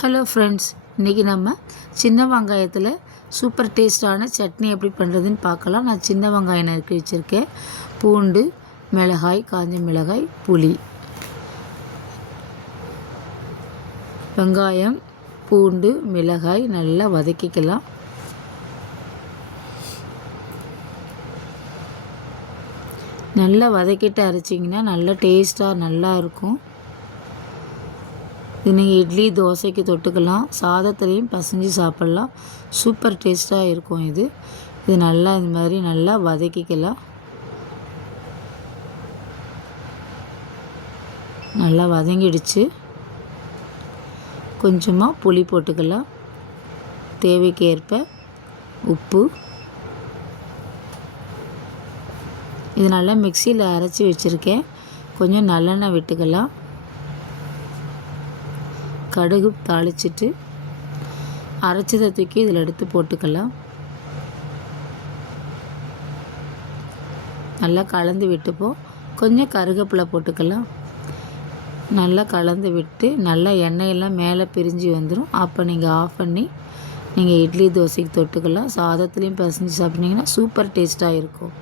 Hello friends இன்றைக்கி நம்ம சின்ன வெங்காயத்தில் சூப்பர் டேஸ்டான சட்னி எப்படி பண்ணுறதுன்னு பார்க்கலாம். நான் சின்ன வெங்காயம் நறுக்கி வச்சுருக்கேன். பூண்டு மிளகாய் காஞ்ச மிளகாய் புளி. வெங்காயம் பூண்டு மிளகாய் நல்லா வதக்கிக்கலாம். நல்லா வதக்கிட்டு அரைச்சிங்கன்னா நல்லா டேஸ்ட்டாக நல்லா இருக்கும். இது நீங்கள் இட்லி தோசைக்கு தொட்டுக்கலாம். சாதத்துலேயும் பசஞ்சு சாப்பிட்லாம். சூப்பர் டேஸ்ட்டாக இருக்கும் இது. இது நல்லா இந்த மாதிரி நல்லா வதக்கிக்கலாம். நல்லா வதங்கிடுச்சு. கொஞ்சமாக புளி போட்டுக்கலாம். தேவைக்கு ஏற்ப உப்பு. இது நல்லா மிக்சியில் அரைச்சி வச்சுருக்கேன். கொஞ்சம் நல்லெண்ணெய் விட்டுக்கலாம். கடுகு தாளிச்சிட்டு அரைச்சதை தூக்கி இதில் எடுத்து போட்டுக்கலாம். நல்லா கலந்து விட்டுப்போம் கொஞ்சம் கருவேப்பிலை போட்டுக்கலாம். நல்லா கலந்து விட்டு நல்லா எண்ணெயெல்லாம் மேலே பிரிஞ்சு வந்துடும் அப்போ நீங்கள் ஆஃப் பண்ணி நீங்கள் இட்லி தோசைக்கு தொட்டுக்கலாம். சாதத்துலேயும் பசஞ்சு சாப்பிட்டீங்கன்னா சூப்பர் டேஸ்ட்டாக இருக்கும்.